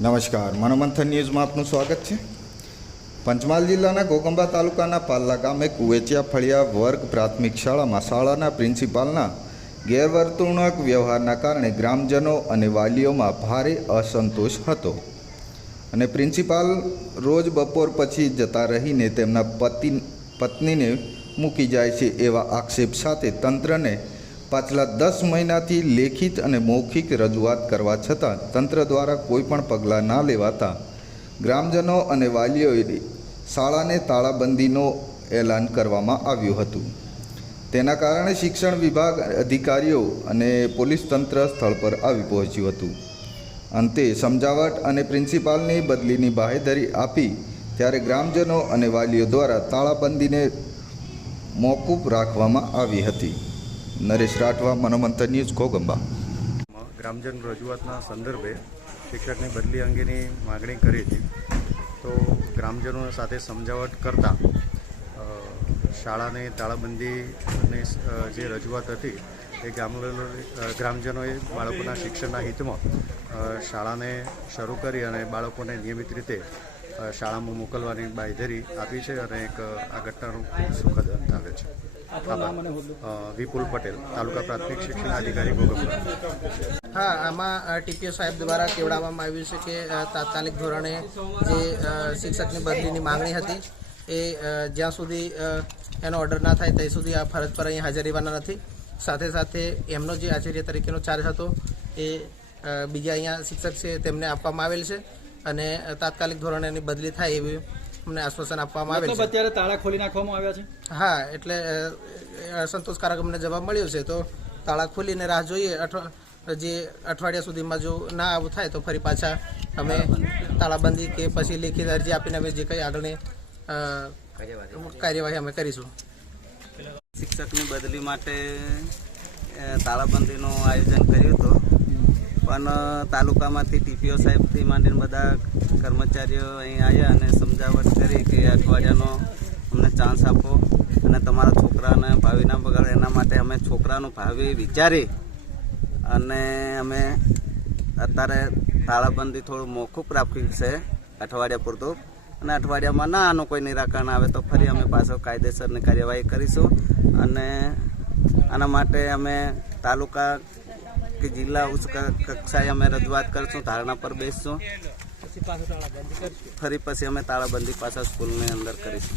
નમસ્કાર. મનોમંથન ન્યૂઝમાં આપનું સ્વાગત છે. પંચમહાલ જિલ્લાના ગોગંબા તાલુકાના પાલ્લા ગામે કુવેચિયા ફળિયા વર્ગ પ્રાથમિક શાળામાં શાળાના પ્રિન્સિપાલના ગેરવર્તણૂક વ્યવહારના કારણે ગ્રામજનો અને વાલીઓમાં ભારે અસંતોષ હતો. અને પ્રિન્સિપાલ રોજ બપોર પછી જતા રહીને તેમના પતિ, પત્નીને મૂકી જાય છે એવા આક્ષેપ સાથે તંત્રને પાછલા દસ મહિનાથી લેખિત અને મૌખિક રજૂઆત કરવા છતાં તંત્ર દ્વારા કોઈપણ પગલાં ના લેવાતા ગ્રામજનો અને વાલીઓએ શાળાને તાળાબંધીનો એલાન કરવામાં આવ્યું હતું. તેના કારણે શિક્ષણ વિભાગ અધિકારીઓ અને પોલીસ તંત્ર સ્થળ પર આવી પહોંચ્યું હતું. અંતે સમજાવટ અને પ્રિન્સિપાલની બદલીની બાહેધરી આપી ત્યારે ગ્રામજનો અને વાલીઓ દ્વારા તાળાબંધીને મોકૂફ રાખવામાં આવી હતી. નરેશ રાઠવા, મનોમંથન ન્યૂઝ, ઘોગંબા. ગ્રામજન રજૂઆતના સંદર્ભે શિક્ષકની બદલી અંગેની માગણી કરી હતી. તો ગ્રામજનો સાથે સમજાવટ કરતાં શાળાની તાળાબંધીની જે રજૂઆત હતી, એ ગામલો ગ્રામજનોએ બાળકોના શિક્ષણના હિતમાં શાળાને શરૂ કરી અને બાળકોને નિયમિત રીતે શાળામાં મોકલવાની બાંયધરી આપી છે અને એક આ ઘટનાનું ખૂબ સુખદ અંત આવે છે. વિપુલ પટેલ તાલુકા પ્રાથમિક શિક્ષણ અધિકારી ગોગમડા હા આમાં ટીપીઓ સાહેબ દ્વારા કેવડાવવામાં આવ્યું છે કે તાત્કાલિક ધોરણે જે શિક્ષકની બદલીની માંગણી હતી એ જ્યાં સુધી એનો ઓર્ડર ના થાય ત્યાં સુધી આ ફરજ પર અહીં હાજર રહેવાના નથી. સાથે સાથે એમનો જે આચાર્ય તરીકેનો ચાર્જ હતો એ બીજા અહીંયા શિક્ષક છે તેમને આપવામાં આવેલ છે. અને તાત્કાલિક ધોરણે એની બદલી થાય એવી અમને આશ્વાસન આપવામાં આવે છે. અત્યારે તાળા ખોલી નાખવામાં આવ્યા છે? હા એટલે સંતોષકારક અમને જવાબ મળ્યો છે. તો તાળા ખોલીને રાહ જોઈએ. અઠવા જે અઠવાડિયા સુધીમાં જો ના આવું થાય તો ફરી પાછા અમે તાળાબંધી કે પછી લેખિત અરજી આપીને અમે જે કંઈ આગળની કાર્યવાહી અમે કરીશું. શિક્ષકની બદલી માટે તાળાબંધીનું આયોજન કર્યું હતું. પણ તાલુકામાંથી ટીપીઓ સાહેબથી માંડીને બધા કર્મચારીઓ અહીં આવ્યા અને સમજાવટ કરી કે અઠવાડિયાનો અમને ચાન્સ આપો અને તમારા છોકરાને ભાવિ ના બગાડે એના માટે અમે છોકરાનું ભાવિ વિચારી અને અમે અત્યારે તાળાબંધી થોડું મોકૂફ પ્રાપ્ત છે અઠવાડિયા પૂરતું. અને અઠવાડિયામાં ના આનું કોઈ નિરાકરણ આવે તો ફરી અમે પાછો કાયદેસરની કાર્યવાહી કરીશું. અને આના માટે અમે તાલુકા કે જિલ્લા ઉચ્ચ કક્ષાએ અમે રજૂઆત કરશું ધારણા પર બેસશું. ફરી પછી અમે તાળાબંધી પાછા સ્કૂલની અંદર કરીશું.